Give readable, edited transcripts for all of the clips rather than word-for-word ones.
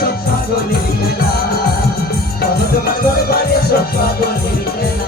সব পাগলের খেলা, তোমার দরবারে সব পাগলের খেলা।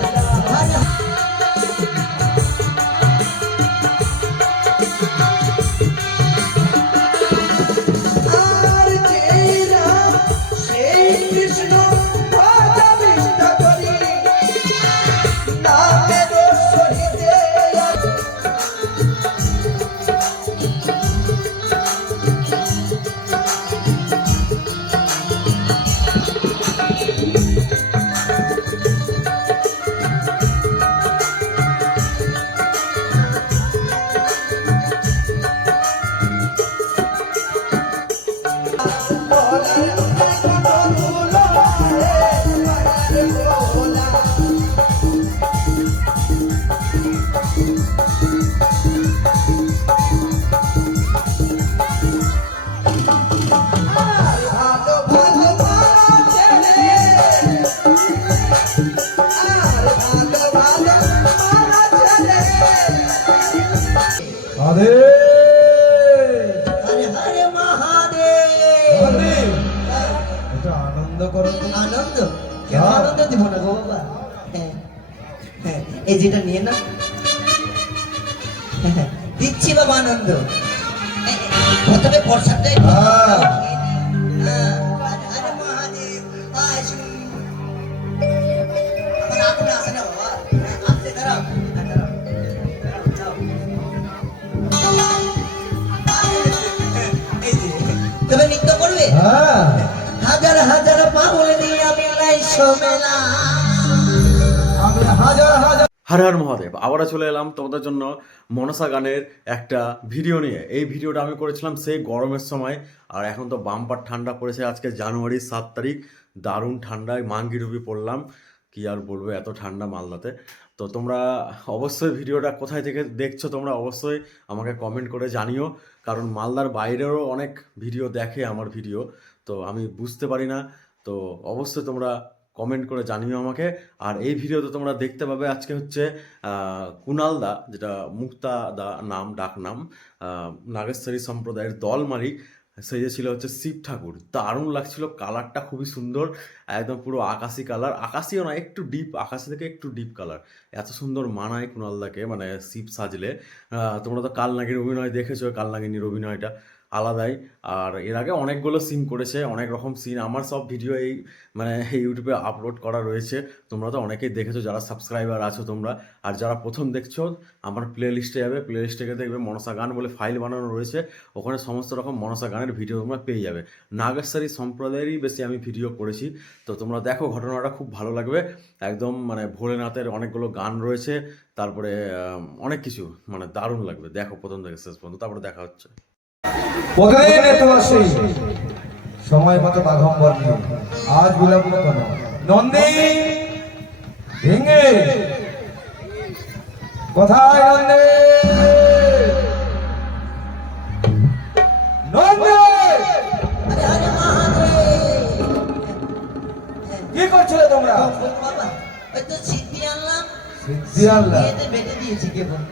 আনন্দ করো। আনন্দ কেন আনন্দ দিব না গো বাবা? এই যেটা নিয়ে না দিচ্ছি বাবা আনন্দ। প্রথমে প্রসাদটাই তবে নৃত্য করবে। হাজার হাজার পাগল নিয়ে আমি লাইছো মেলা। হর হর মহাদেব। আবারও চলে এলাম তোমাদের জন্য মনসা গানের একটা ভিডিও নিয়ে। এই ভিডিওটা আমি করেছিলাম সেই গরমের সময়, আর এখন তো বাম্পার ঠান্ডা পড়েছে। আজকে জানুয়ারির 7 তারিখ, দারুণ ঠান্ডায় মাঙ্গি ডুবি পড়লাম। কি আর বলবো, এত ঠান্ডা মালদাতে। তো তোমরা অবশ্যই ভিডিওটা কোথায় থেকে দেখছো তোমরা অবশ্যই আমাকে কমেন্ট করে জানিও, কারণ মালদার বাইরেরও অনেক ভিডিও দেখে আমার ভিডিও, তো আমি বুঝতে পারি না। তো অবশ্যই তোমরা কমেন্ট করে জানিও আমাকে। আর এই ভিডিওতে তোমরা দেখতে পাবে আজকে হচ্ছে কুণাল দা, যেটা মুক্তা দা নাম, ডাক নাম, নাগেশ্বরী সম্প্রদায়ের দলমালিক, সেই যে ছিল হচ্ছে শিব ঠাকুর। দারুণ লাগছিল, কালারটা খুবই সুন্দর, একদম পুরো আকাশি কালার, আকাশিও না, একটু ডিপ, আকাশি থেকে একটু ডিপ কালার। এত সুন্দর মানায় কুণালদাকে, মানে শিব সাজলে। তোমরা তো কালনাগির অভিনয় দেখেছো, কালনাগিনীর অভিনয়টা আলাদাই। আর এর আগে অনেকগুলো সিন করেছে, অনেক রকম সিন। আমার সব ভিডিও এই মানে ইউটিউবে আপলোড করা রয়েছে, তোমরা তো অনেকেই দেখেছো যারা সাবস্ক্রাইবার আছো তোমরা। আর যারা প্রথম দেখছো, আমার প্লে লিস্টে যাবে, প্লে লিস্টে গিয়ে দেখবে মনসা গান বলে ফাইল বানানো রয়েছে, ওখানে সমস্ত রকম মনসা গানের ভিডিও তোমরা পেয়ে যাবে। নাগেশ্বরী সম্প্রদায়েরই বেশি আমি ভিডিও করেছি, তো তোমরা দেখো, ঘটনাটা খুব ভালো লাগবে একদম। মানে ভোলেনাথের অনেকগুলো গান রয়েছে, তারপরে অনেক কিছু, মানে দারুণ লাগবে। দেখো প্রথম থেকে শেষ পর্যন্ত, তারপরে দেখা হচ্ছে। সময় মতো বাঘম্বর নিয়ে আজ বিলম্ব কেন? নন্দী ভেঙে কোথায়? নন্দী নন্দী কি করছিলে তোমরা? সিদ্ধি আনলাম, সিদ্ধি আনলাম, বেটে দিয়েছি কেবল।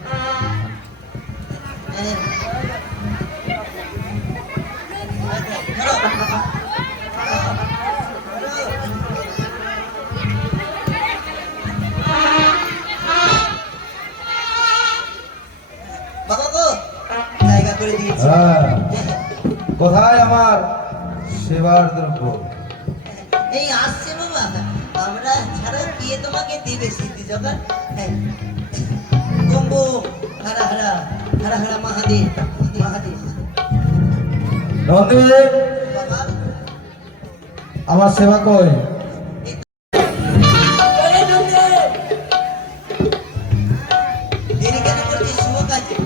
কোথায় আমার সেবার দ্রব্য? এই আসছে বাবা, আমরা ছাড়া দিয়ে তোমাকে দিবে সিদ্ধি যখন। কুম্ভু হারা হারা হারা হারা মহাদেব মহাদেব। বাবা আমার সেবা কই? দেরি কেন করছিস? শুভ কাজে।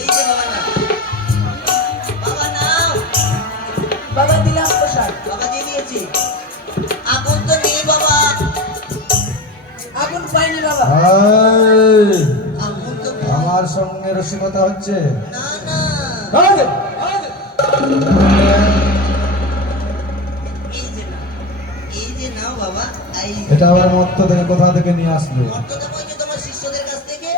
এই যে বাবা না, বাবা নাও, বাবা দিলাম প্রসাদ, বাবা দিয়ে দিয়েছি। আগুন তো নেই বাবা, আগুন পাইনি বাবা। আগুন তো আমার সঙ্গে রসিকতা হচ্ছে না না। এই যে নাও বাবা। এটা আবার মত্ত থেকে কোথা থেকে নিয়ে আসবে? মত্তটা বলছো তোমার শিষ্যদের কাছ থেকে।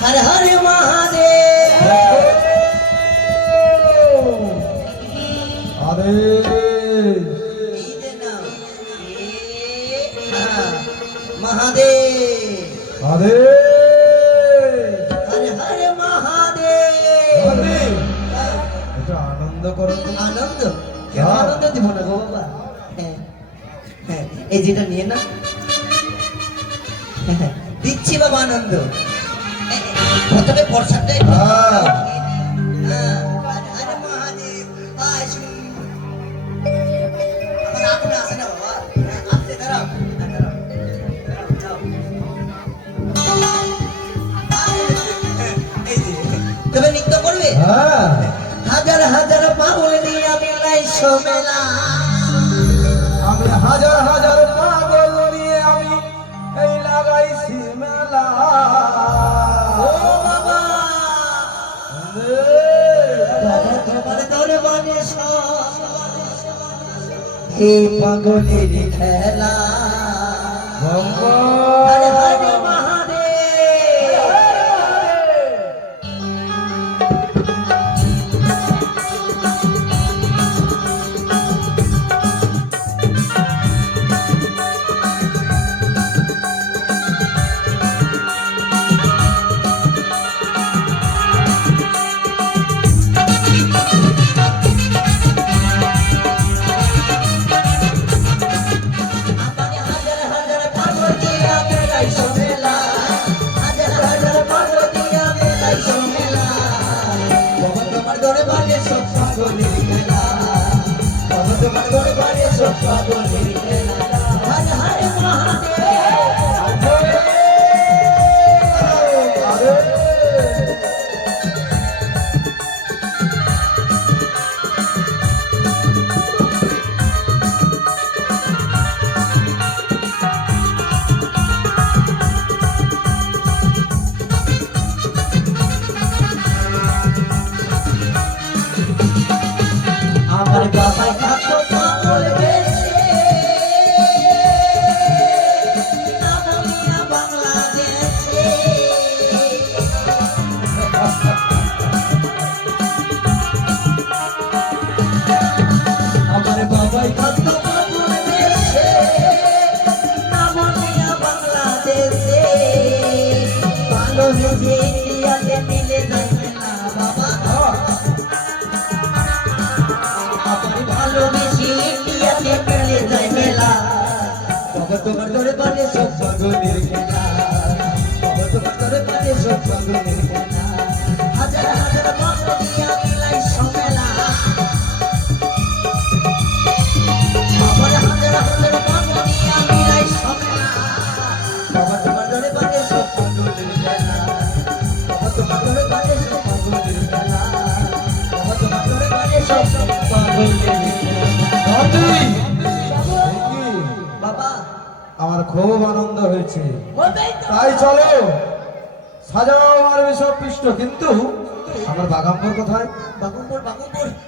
হর হর মহাদেব আদেশ এই যে নাম হ্যাঁ, মহাদেব আদেশ হর হর মহাদেব মহাদেব, একটু আনন্দ করো তো। আনন্দ কেন আনন্দ দিব না গো বাবা হ্যাঁ হ্যাঁ এই যেটা নিয়ে না হ্যাঁ, দিচ্ছি বাবা আনন্দ প্রথমে প্রসাদটা একটু হ্যাঁ। হ্যাঁ, আরে মহাদেব আয় শুন আমার আগুন আসে না বাবা আসতে দাঁড়াও দাঁড়াও দাঁড়াও। এই যে, তবে নৃত্য করবে হ্যাঁ হাজার হাজার পাগল নিয়ে আমি লাই সমেলা আমি হাজার হাজার পাগল নিয়ে আমি এই লাগাইছি মেলা ও বাবা বাবা তোমার দরবারে হে পাগলের খেলা হরে হরে মহাদেব আমারে হাজার হাজার পাগল দিয়া মেলাই সমেলা হাজার হাজার পাগল দিয়া মেলাই সমেলা বাবা তোমার দরবারে সব পাগলের খেলা বাবা তোমার দরবারে সব পাগলের খেলা হরে হরে মহাদেব আমার বাবাই থাকতো পাগল বেশে নামিয়া বাংলাদেশে আমার বাবাই থাকতো পাগল বেশে নামিয়া বাংলাদেশে ভালো হয়েছে ইন্ডিয়াতে মিলে যাবে না বাবা আপনি ভালোবেসে ইন্ডিয়াতে মিলে যায় মেলা বাবা তোমার দরবারে সব পাগলের খেলা বাবা তোমার দরবারে সব পাগলের খেলা হাজার হাজার পাগল দিয়া মিলাই সমেলা বাবার হাজার হাজার পাগল দিয়া মিলাই সমেলা বাবা তোমার দরবারে সব পাগলের খেলা বাবা তোমার দরবারে সব পাগলের খেলা বাবা তোমার দরবারে সব পাগলের বাবা আমার খুব আনন্দ হয়েছে হবেই তো তাই চলো সাজাও আমার সব পৃষ্ঠ কিন্তু আমার বাগাম্বর কোথায় বাগুনপুর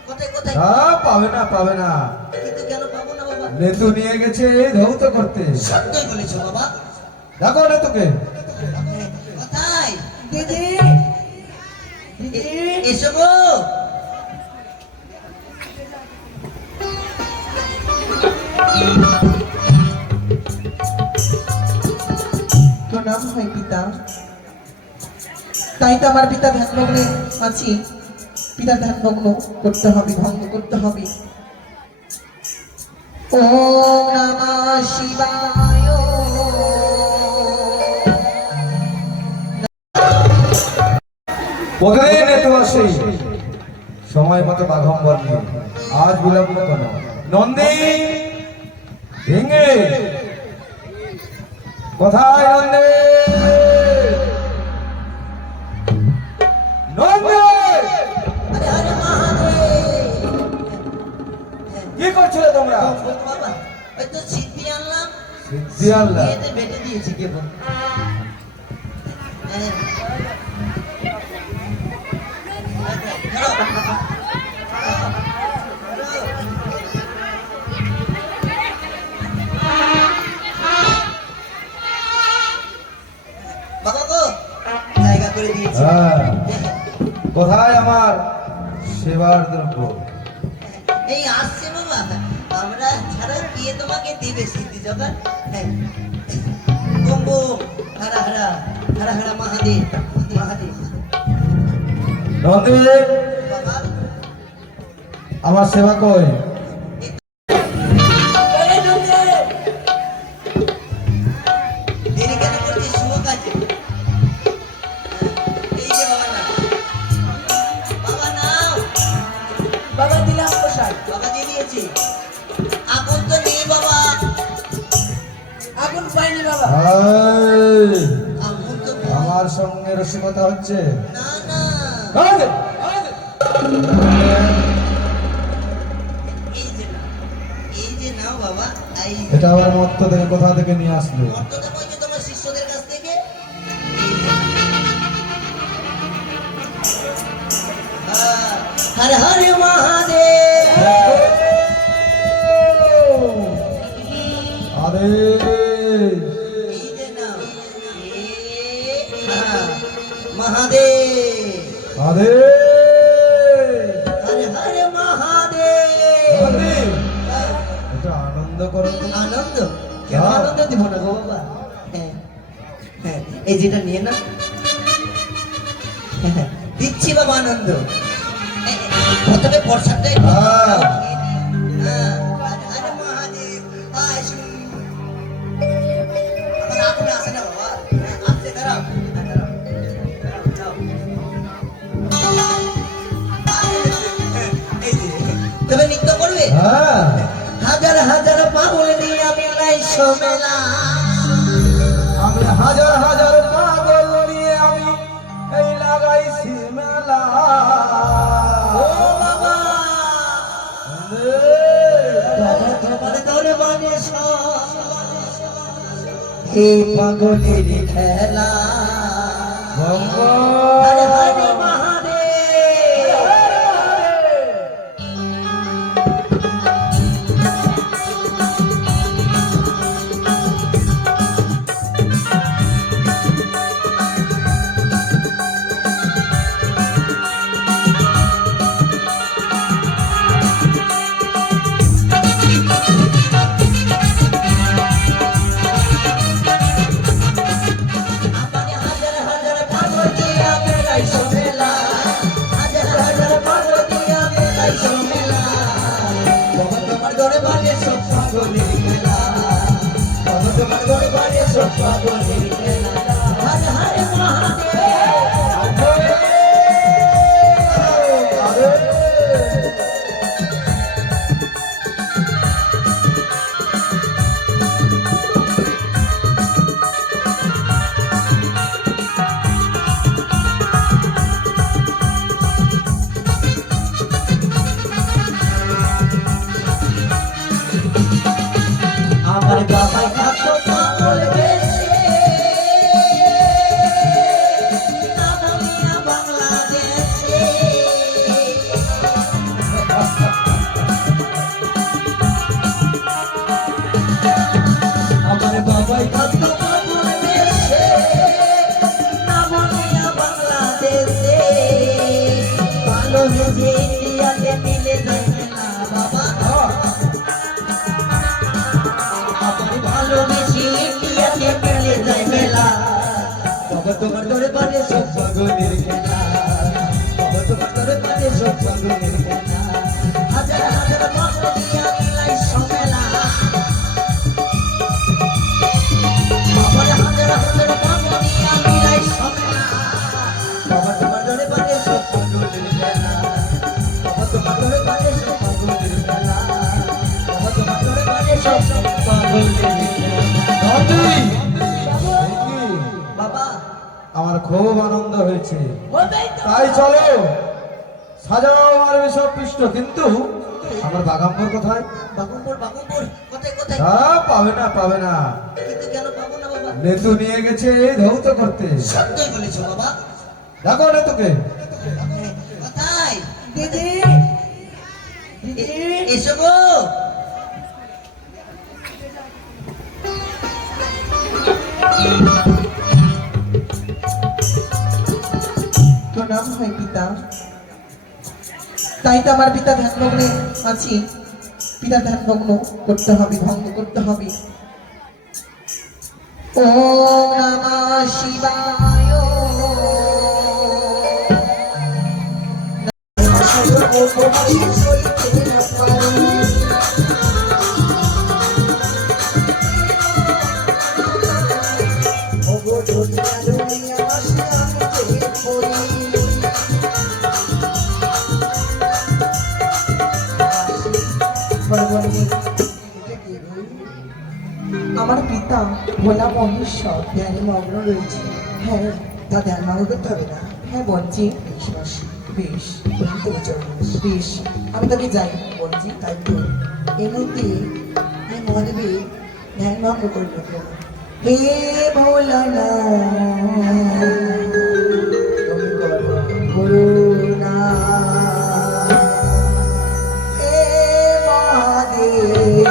কোথায় কোথায় পাবে না কিন্তু কেন পাবো না বাবা লেতু নিয়ে গেছে ধৌত করতে সত্যই বলেছো বাবা দেখো লেতুকে কোথায় দিদি এসো গো প্রণাম হয় পিতা তাই তো আমার পিতা ধ্যানমগ্নে আছি পিতা ধ্যানমগ্ন করতে হবে ভঙ্গ করতে হবে ও নমঃ শিবায় প্রতিদিন লেতু আসে সময় মতো বাঘম্বর নিয়ে আজ বিলম্ব কেন নন্দী ভেঙে কোথায় নন্দী নন্দী আরে আরে মহাদেব কি করছিলে তোমরা বাবা ওই তো সিদ্ধি আনলাম সিদ্ধি আল্লাহ এতে বেটে দিয়েছি কেবল হ্যাঁ। বাবা গো জায়গা করে দিয়ে হ্যাঁ কোথায় আমার সেবার দ্রব্য? এই আসছে বাবা, আমরা ছাড়া কে তোমাকে দিবে সিদ্ধি জগৎ? হ্যাঁ বুম বুম হারা হারা হারা হারা মহাদেব মহাদেব। নন্দী বাবা আমার সেবা কই? দেরি কেন করছিস? শুভ কাজে। এই যে বাবা নাও, বাবা নাও, বাবা দিলাম প্রসাদ। বাবা দিয়ে দিয়েছি। আগুন তো নেই বাবা, আগুন পাইনি বাবা। এই, আগুন তো আমার সঙ্গে রসিকতা হচ্ছে? না না। এই, এই যে নাও বাবা। এই এটা আবার মত্ত থেকে কোথা থেকে নিয়ে আসলো? অর্থটা পাইছো তোমার শিষ্যদের কাছ থেকে। হর হর মহাদেব। আরে এই যে নাও। মহাদেব আরে হর হর মহাদেব। নন্দী, এটা আনন্দ করো তো। আনন্দ কেন আনন্দ দিব না গো বাবা? হ্যাঁ হ্যাঁ এই যেটা নিয়ে না, হ্যাঁ, দিচ্ছি বাবা আনন্দ। প্রথমে প্রসাদটা একটু হ্যাঁ। হ্যাঁ, আরে মহাদেব আয় শুন। আমার আগুনে আসে না বাবা, আসতে দাঁড়াও দাঁড়াও দাঁড়াও। এই যে তবে নৃত্য করবে। হ্যাঁ হাজার হাজার পাগল নিয়ে আমি লাইছো মেলা। আমি হাজার হাজার পাগল নিয়ে আমি এই লাগাইছি মেলা। ও বাবা বাবা তোমার দরবারে হে পাগলের খেলা। হর হর মহাদেব। আমাকে হাজার হাজার পাগল দিয়ে আমি লাইছো মেলা। হাজার হাজার পাগল দিয়ে আমি লাইছো মেলা। বাবা তোমার দরবারে সব পাগলের খেলা। বাবা তোমার দরবারে সব পাগলের খেলা। হর হর মহাদেব। আমার বাবা থাকতো পাগল বেশে। নামনিয়া বাংলাদেশে। আমার বাবাই থাকতো পাগল বেশে। নামনিয়া বাংলাদেশে। ভালো হয়েছে ইন্ডিয়াতে মিলে যাবে না বাবা। আমার ভালোবেসে ইন্ডিয়াতে মিলে যায় মেলা। বাবা তোমার দরবারে সব পাগলের খেলা। বাবা তোমার দরবারে সব পাগলের খেলা। হাজার হাজার পাগল দিয়ে আমি লাইছো মেলা। বাবার হাজার হাজার পাগল দিয়ে আমি লাইছো মেলা। বাবা তোমার দরবারে সব পাগলের খেলা। বাবা তোমার দরবারে সব পাগলের খেলা। বাবা তোমার দরবারে সব পাগলের খেলা। নন্দী, বাবা আমার খুব আনন্দ হয়েছে, হবেই তো। তাই চলো সাজাও আমার সব পৃষ্ঠ। কিন্তু আমার বাগাম্বর কোথায়? বাগুনপুর বাগুনপুর কোথায় কোথায়? তা পাবে না পাবে না, কিন্তু কেন পাবো না বাবা? নেতু নিয়ে গেছে এই ধৌত করতে। সত্যই বলেছো বাবা। দেখো নেতুকে। কোথায়? দিদি দিদি এসো গো। প্রণাম হয় পিতা। তাই তো আমার পিতা ধ্যানমগ্নে আছি। পিতা ধ্যানমগ্ন করতে হবে, ভঙ্গ করতে হবে। ও নমঃ শিবায়। আমার পিতা ভোলা মহেশ্বর ধ্যানে মগ্ন রয়েছে। হ্যাঁ, তা ধ্যান মগ্ন করতে হবে না? হ্যাঁ বলছি। বেশ বেশ, আমি তবে যাই বলছি। তাই তো এই মুহূর্তে আমি মহাদেবে ধ্যান ভঙ্গ করব। হে ভোলানা করুণা, হে মহাদেব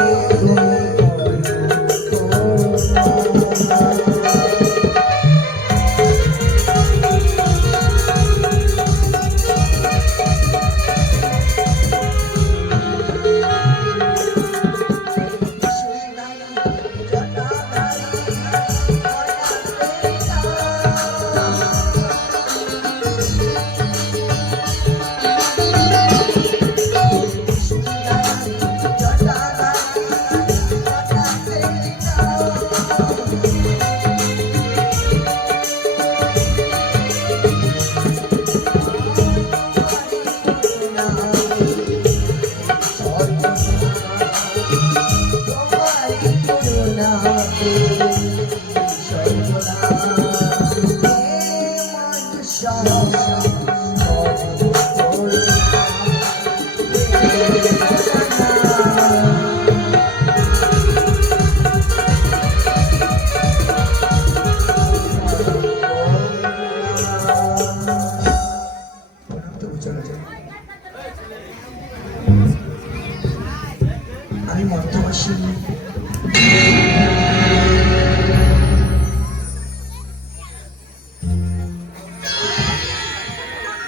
আমি মধ্যবাসী।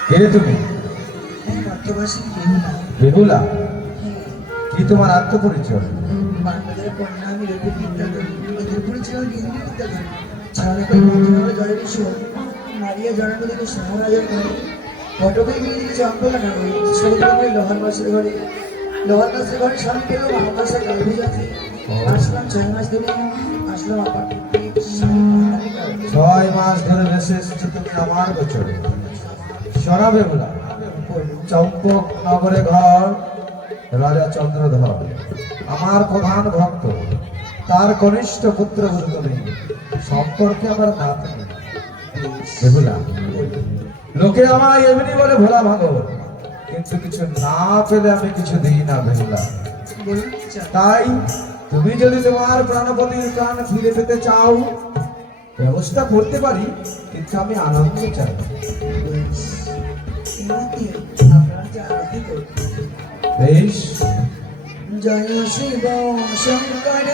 কে তুমি? মধ্যবাসী বেহুলা, কি তোমার আত্মপরিচয়? বাংলাদেশের কন্যা আমি রূপে বিদ্যাধর। এদের পরিচয় কেন্দ্রীয় বিদ্যাধর। ছাড়া করে মন্দিরে জয়ের ঈশ্বর মারিয়া জড়ানো থেকে সমরাজের ঘরে ফটকে গিয়ে দিয়েছে অঙ্কলা না হয়ে সৌদ্রময় লোহার বাসের ঘরে। লোহার বাসের ঘরে স্বামী পেল মহাবাসের গার্ভী জাতি। আসলাম 6 মাস ধরে, আসলাম আবার 6 মাস ধরে বেঁচে এসেছো তুমি আমার গোচরে। সরা বেহুলা, চম্পক নগরে ঘর, রাজা চন্দ্রধর আমার প্রধান ভক্ত, তার কনিষ্ঠ পুত্র তুমি, সম্পর্কে আমার নাতি বেহুলা। লোকে আমায় এমনি বলে ভোলা ভাগর, কিন্তু কিছু না পেলে আমি কিছু দিই না বেহুলা। তাই তুমি যদি তোমার প্রাণপতির প্রাণ ফিরে পেতে চাও, ব্যবস্থা করতে পারি, কিন্তু আমি আনন্দ চাই। বেশ, জয় শিব শঙ্কর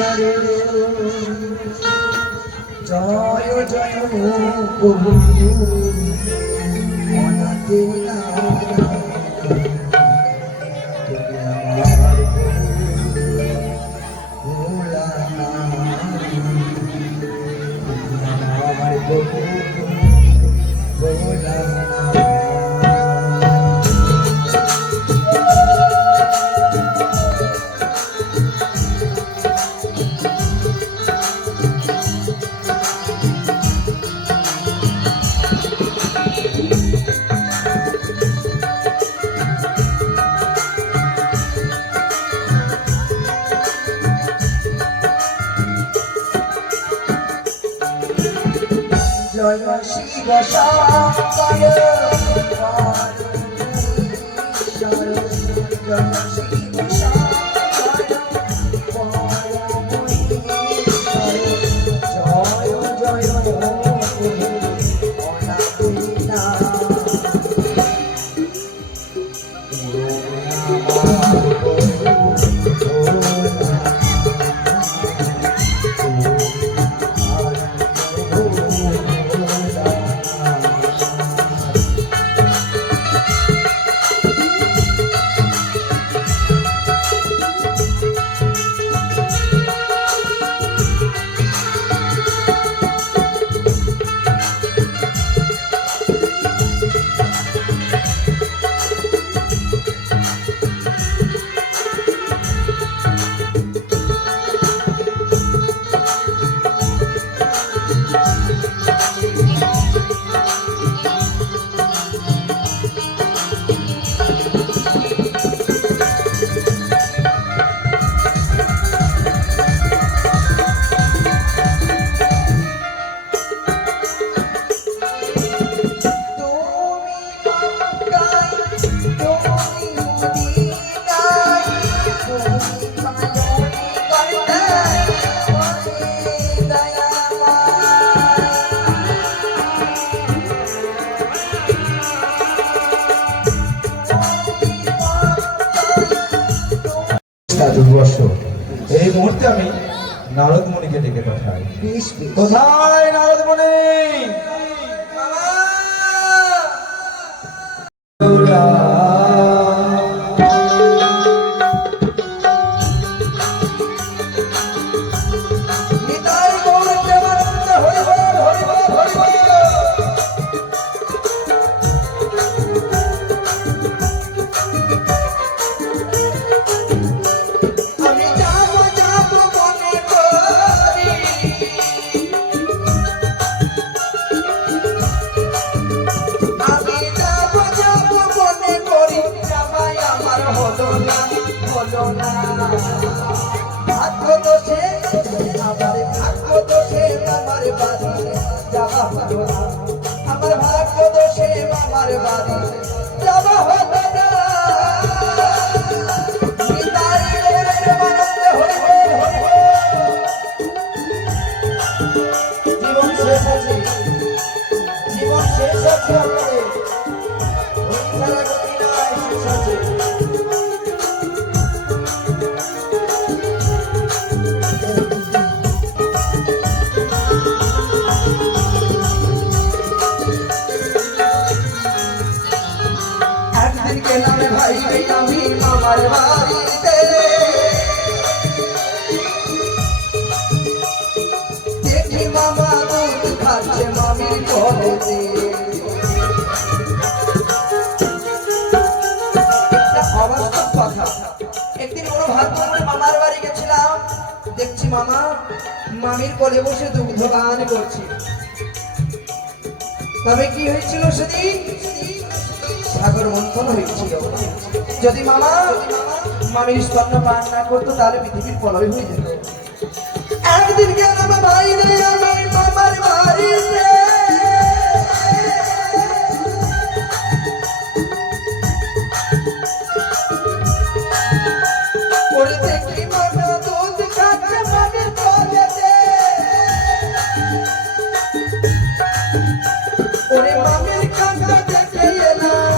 পরমেশ্বর, জয় জয় প্রভু অনাথে জয় শিব শঙ্কর পরমেশ্বর, জয় শিব শঙ্কর পরমেশ্বর, জয় জয় অনাদিনা মুহূর্তে আমি নারদ মুনিকে ডেকে পাঠাই। বেশ বেশ কোথায় নারদ মুনি? নিতাই গৌর প্রেমানন্দ হরি বল হরি বল হরি বল। আমি যাব যাব মনে করি, আমি যাব যাব মনে করি, জামাই আমার হলো না হলো না। ভাগ্য দোষে আমার ভাগ্য দোষে আমার বাড়ি যাওয়া হলো না, আমার ভাগ্য দোষে আমার বাড়ি যাওয়া হলো না। নিতাই গৌর প্রেমানন্দ হরি বল হরি বল। জীবন শেষ আছে, জীবন শেষ আছে আমাদের, ছাড়া গতি নাই, শেষ আছে। একদিন গেলাম ভাই আমি মামার বাড়িতে, দেখি মামা দুধ খাচ্ছে মামির কোলেতে। একটা অবাস্তব কথা, একদিন কোনো ভাগ্য করে মামার বাড়ি গেছিলাম, দেখছি মামা মামির কোলে বসে দুগ্ধ গান করছে। তবে কি হয়েছিল সেদিন? সাগর মন্থন হয়েছিল। যদি মামা মামির স্তন্য পান না করতো তাহলে পৃথিবীর প্রলয় হয়ে যেত। একদিন গেলাম ভাই রে আমি মামার বাড়িতে, ওরে দেখি মামা দুধ খাচ্ছে মামির কোলেতে। ওরে মামির কান্না দেখে এলাম,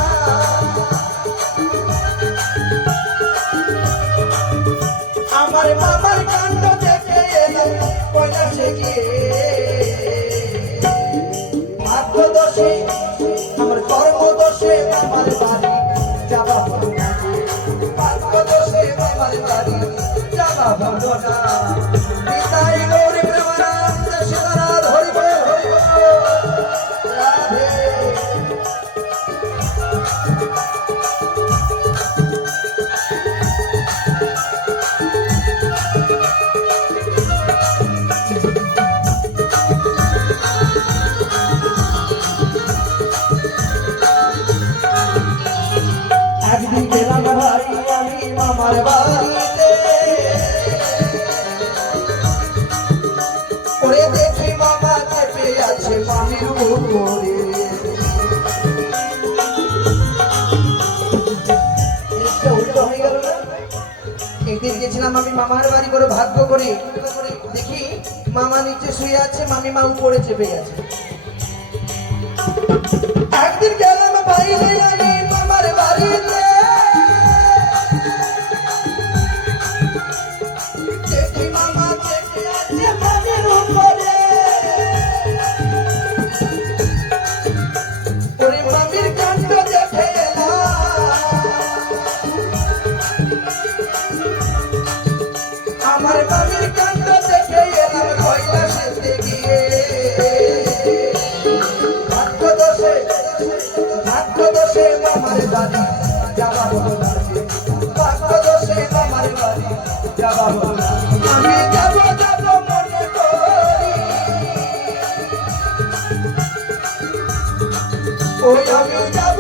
আমার মামার কাণ্ড দেখে এলাম কৈলাসে গিয়ে। ভাগ্য দোষে আমার কর্ম দোষে মামার বাড়ি যাওয়া হলো না, ভাগ্য দোষে মামার বাড়ি যাওয়া হলো না। নিতাই গৌর প্রেমানন্দ সীতানাথ হরি বল হরি বল। রাধে একদিন গেলাম ভাই আমি মামার বাড়িতে, ওরে দেখি মামা চেপে আছে মামির উপরে। জিনিসটা উল্টো হয়ে গেল না? একদিন গেছিলাম আমি মামার বাড়ি করে ভাগ্য করে, দেখি মামা নিচে শুয়ে আছে, মামি মা উপরে চেপে আছে। একদিন গেলাম বাইরে আমি মামার বাড়িতে, দেখি মামা চেপে আছে মামির উপরে। ওরে মামির কাণ্ড দেখে এলাম, আমার মামির কাণ্ড দেখে এলাম কৈলাসেতে গিয়ে। ভাগ্য দোষে মামার বাড়ি যাওয়া হলো না, ভাগ্য দোষে মামার বাড়ি যাওয়া হলো না। আমি যাব যাব মনে করি, ওই আমি যাব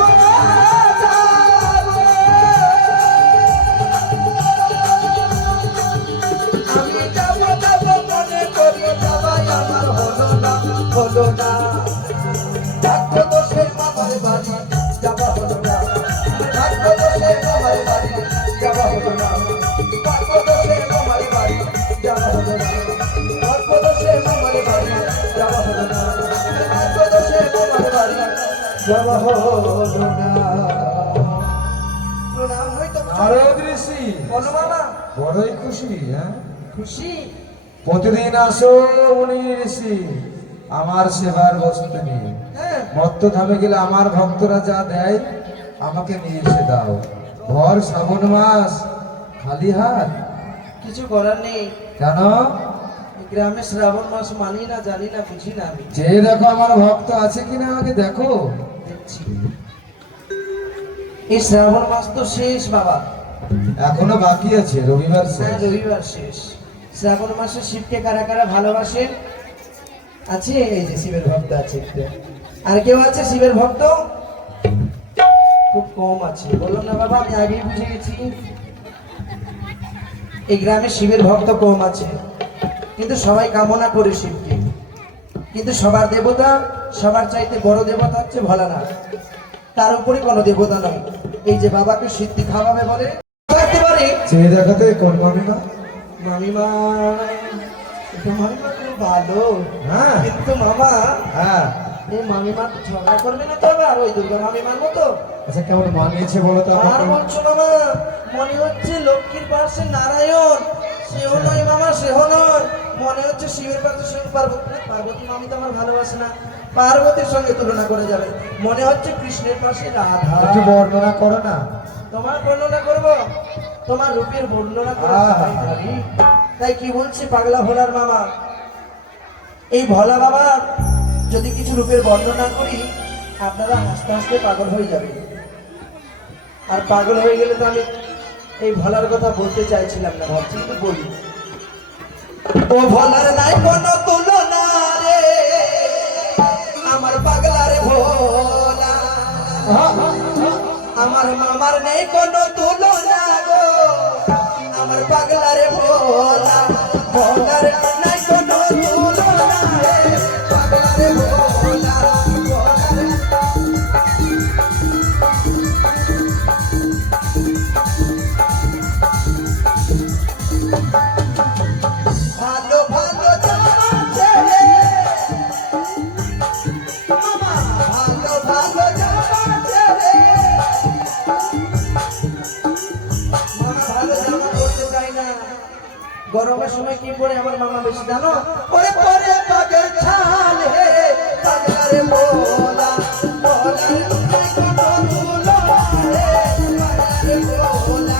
আমি যাব যাব মনে করি, যাওয়াই আমার হলো না হলো না। ভাগ্য দোষে মামার বাড়ি যাওয়া হলো না, ভাগ্য দোষে মামার বাড়ি যাওয়া হলো না, ভাগ্য দোষে মামার বাড়ি যাওয়া হলো না, ভাগ্য দোষে মামার বাড়ি যাওয়া হলো না, ভাগ্য দোষে মামার বাড়ি যাওয়া হলো না। প্রণাম হইতো নারদ ঋষি বলো মামা। বড়ই খুশি, হ্যাঁ? খুশি? প্রতিদিন আসো উনি ঋষি আমার সেবার বস্তু নিয়ে। হ্যাঁ, মত্তধামে গেলে আমার ভক্তরা যা দেয় আমাকে নিয়ে এসে দাও। ভর শ্রাবণ মাস খালি হাত কিছু করার নেই। কেন? এই গ্রামে শ্রাবণ মাস মানি না, জানি না, বুঝি না আমি। যে দেখো আমার ভক্ত আছে কিনা আমাকে দেখো। দেখছি। এই শ্রাবণ মাস তো শেষ বাবা। এখনো বাকি আছে, রবিবার হ্যাঁ, শেষ। রবিবার শেষ। শ্রাবণ মাসে শিবকে কারা কারা ভালোবাসে? আছে, এই যে শিবের ভক্ত আছে একটা। আর কেউ আছে শিবের ভক্ত? খুব কম আছে। বললাম না বাবা, আমি আগেই বুঝে গেছি। এই গ্রামে শিবের ভক্ত কম আছে, কিন্তু সবাই কামনা করে শিবকে। কিন্তু সবার দেবতা, সবার চাইতে বড় দেবতা হচ্ছে ভোলানাথ। তার উপরে কোনো দেবতা নয়। এই যে বাবাকে সিদ্ধি খাওয়াবে বলে থাকতে পারে। যে দেখাতে কোন মামিমা? মামিমা, এটা মামিমা খুব ভালো। হ্যাঁ কিন্তু মামা, হ্যাঁ। এই মামিমা তো ঝগড়া করবে না তো আবার ওই দুর্গা মামিমার মতো? আচ্ছা কেমন মানিয়েছে বলো তো আর আমাকে? বলছো মামা, মনে হচ্ছে লক্ষ্মীর পাশে নারায়ণ, সেও নয় মামা, সেও নয়। মনে হচ্ছে শিবের পাশে শিব, পার্বতী। পার্বতী মামি তো আমার ভালোবাসে না, পার্বতীর সঙ্গে তুলনা করে যাবে। মনে হচ্ছে কৃষ্ণের পাশে রাধা। একটু বর্ণনা করো না। তোমার বর্ণনা করবো? তোমার রূপের বর্ণনা করে সবাই জানি। তাই কি বলছি পাগলা ভোলার মামা, এই ভোলা বাবা যদি কিছু রূপের বর্ণনা করি, আপনারা হাসতে হাসতে পাগল হয়ে যাবে। আর পাগল হয়ে গেলে তো আমি এই ভোলার কথা বলতে চাইছিলাম না, ভাবছি কিন্তু বলি। ও ভোলার নাই কোনো তুলনা রে, আমার পাগলার ভোলা। আমার মামার নেই কোনো তুলনা গো, আমার পাগলার ভোলা। ভোলার নাই কোনো তুলনা রে, পাগলার ভোলা। ভালো ভালো জামা ছেড়ে, মামা ভালো ভালো জামা ছেড়ে, মামা ভালো জামা পরতে চাই না। গরমের সময় কি পরে আমার মামা বেশি জানো? পরে পরে পাগের ছাল হে, পাগলার ভোলা। ভোলার নাই কোনো তুলনা রে, পাগলার ভোলা।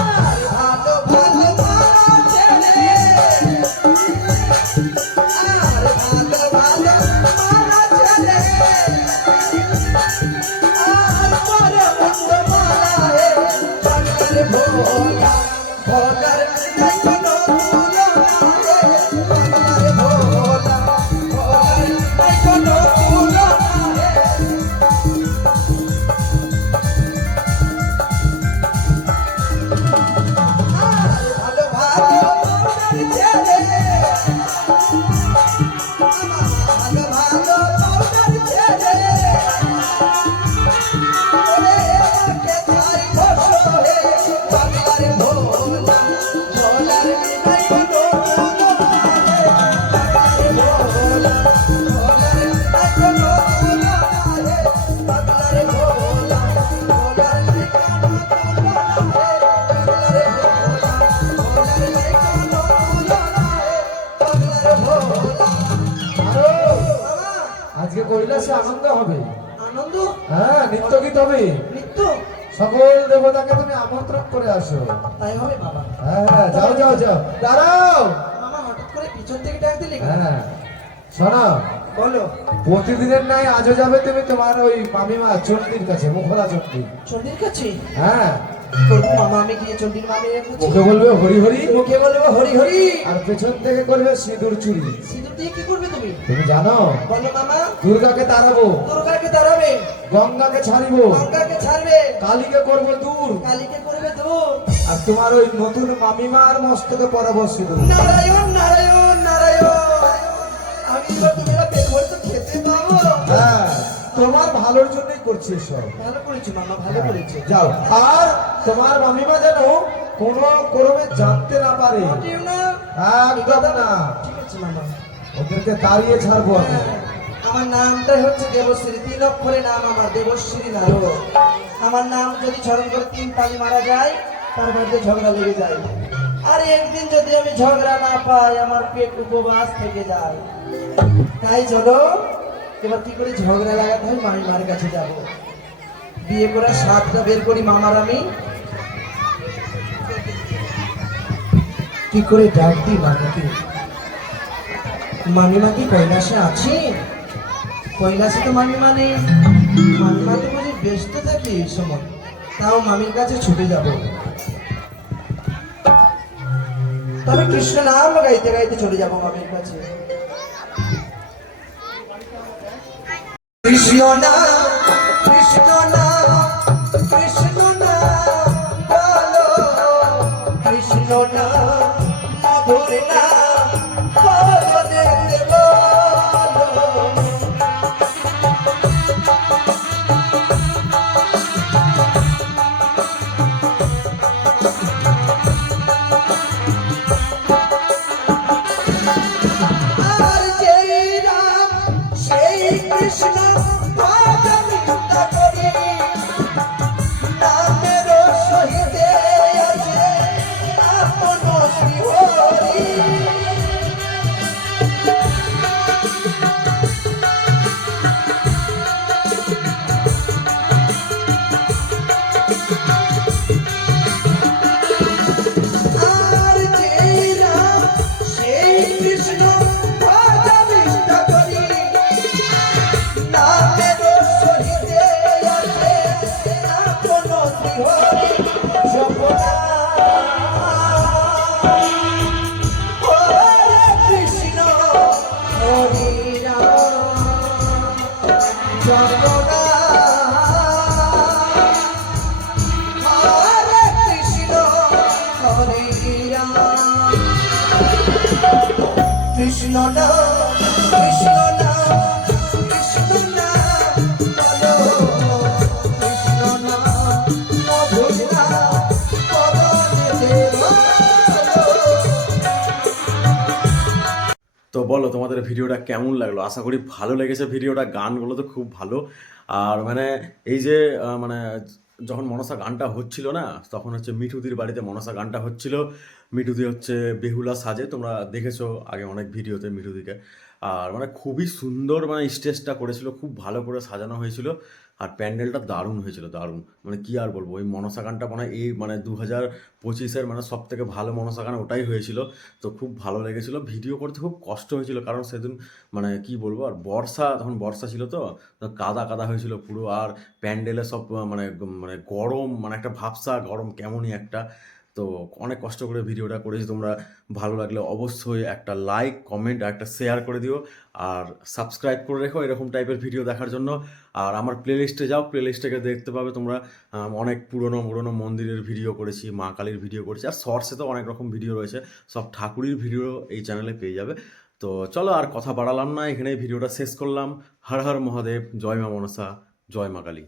আর ভালো ভালো মামা ছেড়ে, আর ভালো ভালো মামা ছেড়ে, আর পরে মন্দ মালা হে, পাগলার ভোলা। ভোলার নাই কোনো তুলনা রে, পাগলার ভোলা। ভোলার নাই কোনো তুলনা রে। ভালো ভালো পাউডার ছেড়ে, ভালো ভালো পাউডার ছেড়ে, ওরে একে ছাই বসো হে, পাগলার ভোলা। ভোলার নাই কোনো তুলনা রে, পাগলার ভোলা। ভোলার নাই কোনো তুলনা রে, পাগলার ভোলা। ভোলার নাই কোনো তুলনা রে, পাগলার ভোলা। ভোলার নাই কোনো তুলনা রে, পাগলার ভোলা। মামা, আজকে কৈলাসে আনন্দ হবে। আনন্দ? হ্যাঁ, নৃত্য গীত হবে। নৃত্য? সকল দেবতাকে তুমি আমন্ত্রণ করে আসো। তাই হবে বাবা। হ্যাঁ যাও যাও যাও। দাঁড়াও। মামা হঠাৎ করে পিছন থেকে ডাক দিলি কেন? হ্যাঁ শোনো, বলো। প্রতিদিনের নাই আজও যাবে তুমি তোমার ওই মামিমা চণ্ডীর কাছে, মুখলা চণ্ডী। চন্ডির কাছে হ্যাঁ, করবো মামা, আমি গিয়ে চন্ডির মামির কাছে মুখে বলবে হরি হরি, মুখে বলবো হরি হরি। আর পেছন থেকে করবে সিঁদুর চুরি। সিঁদুর দিয়ে কি করবে তুমি? তুমি জানো বলো মামা। দুর্গাকে তাড়াবো, দুর্গাকে তাড়াবে, গঙ্গাকে ছাড়িব, গঙ্গাকে ছাড়বে, কালীকে করবো দূর, কালীকে করবে দূর। আর তোমার ওই নতুন মামিমার মস্তকে পরাবো সিঁদুর। নারায়ণ নারায়ণ নারায়ণ। আমি এবার তুমি পেট ভরে তো খেতে পাবো। হ্যাঁ, তোমার ভালোর জন্যই করছি সব। ভালো করেছো মামা, ভালো করেছো। যাও, আর তোমার মামিমা যেন কোনো ক্রমে জানতে না পারে। মোটেও না। একদম না, ঠিক আছে মামা। ওদেরকে তাড়িয়ে ছাড়বো আমি। হ্যাঁ, আমার নামটা হচ্ছে দেবশ্রী, 3 অক্ষরে নাম আমার, দেবশ্রী নারদ। আমার নাম যদি স্মরণ করে 3 তালি মারা যায়, তার মধ্যে ঝগড়া লেগে যায়। আর একদিন যদি আমি ঝগড়া না পাই, আমার পেট উপবাস থেকে যায়। তাই চলো এবার কি করে ঝগড়া লাগাতে হয়, মামিমার কাছে যাব। বিয়ে করে 7টা বের করি মামার আমি, কি করে ডাক দিই মামাকে। মামিমা কি কৈলাসে আছে? কৈলাসে তো মামিমা নেই। মামিমা তো বুঝি ব্যস্ত থাকি এই সময়। তাও মামির কাছে ছুটে যাব। তবে কৃষ্ণ নাম গাইতে গাইতে চলে যাব মামির কাছে। কৃষ্ণ নাম, কৃষ্ণ নাম, কৃষ্ণ নাম বলো, কৃষ্ণ নাম মধুর নাম বলো যেতে বলো। আর যেই রাম সেই কৃষ্ণ ভাবনিতা করি, নামের সহিতে আছে আপন শ্রীহরি। আর যেই রাম সেই কৃষ্ণ ভাবনিতা করি, নামের সহিতে আছে আপন শ্রীহরি। হরে কৃষ্ণ হরি রাম, জগন্নাথ হরে কৃষ্ণ হরি রাম। কৃষ্ণ নাম, কৃষ্ণ নাম, কৃষ্ণ নাম বলো, কৃষ্ণ নাম মধুর নাম বলো যেতে বলো। তো বলো তোমাদের ভিডিওটা কেমন লাগলো? আশা করি ভালো লেগেছে ভিডিওটা। গানগুলো তো খুব ভালো। আর মানে এই যে মানে যখন মনসা গানটা হচ্ছিল না, তখন হচ্ছে মিঠুদির বাড়িতে মনসা গানটা হচ্ছিল। মিঠুদি হচ্ছে বেহুলা সাজে, তোমরা দেখেছো আগে অনেক ভিডিওতে মিঠুদিকে। আর মানে খুবই সুন্দর মানে স্টেজটা করেছিল, খুব ভালো করে সাজানো হয়েছিল। আর প্যান্ডেলটা দারুণ হয়েছিল, দারুণ। মানে কি আর বলবো, ওই মনসা গানটা মানে এই মানে 2025-এর মানে সব থেকে ভালো মনসা গান ওটাই হয়েছিল। তো খুব ভালো লেগেছিলো। ভিডিও করতে খুব কষ্ট হয়েছিল, কারণ সেদিন মানে কি বলবো, আর বর্ষা, তখন বর্ষা ছিল, তো তো কাদা কাদা হয়েছিল পুরো। আর প্যান্ডেলে সব মানে মানে গরম, মানে একটা ভাবসা গরম কেমনই একটা। তো অনেক কষ্ট করে ভিডিওটা করেছি। তোমরা ভালো লাগলে অবশ্যই একটা লাইক, কমেন্ট আর একটা শেয়ার করে দিও। আর সাবস্ক্রাইব করে রেখো এরকম টাইপের ভিডিও দেখার জন্য। আর আমার প্লেলিস্টে যাও, প্লেলিস্টে দেখতে পাবে তোমরা অনেক পুরনো পুরনো মন্দিরের ভিডিও করেছি, মা কালীর ভিডিও করেছি। আর শর্টসে তো অনেক রকম ভিডিও রয়েছে, সব ঠাকুরের ভিডিও এই চ্যানেলে পেয়ে যাবে। তো চলো আর কথা বাড়ালাম না, এখানেই ভিডিওটা শেষ করলাম। হর হর মহাদেব, জয় মা মনসা, জয় মা কালী।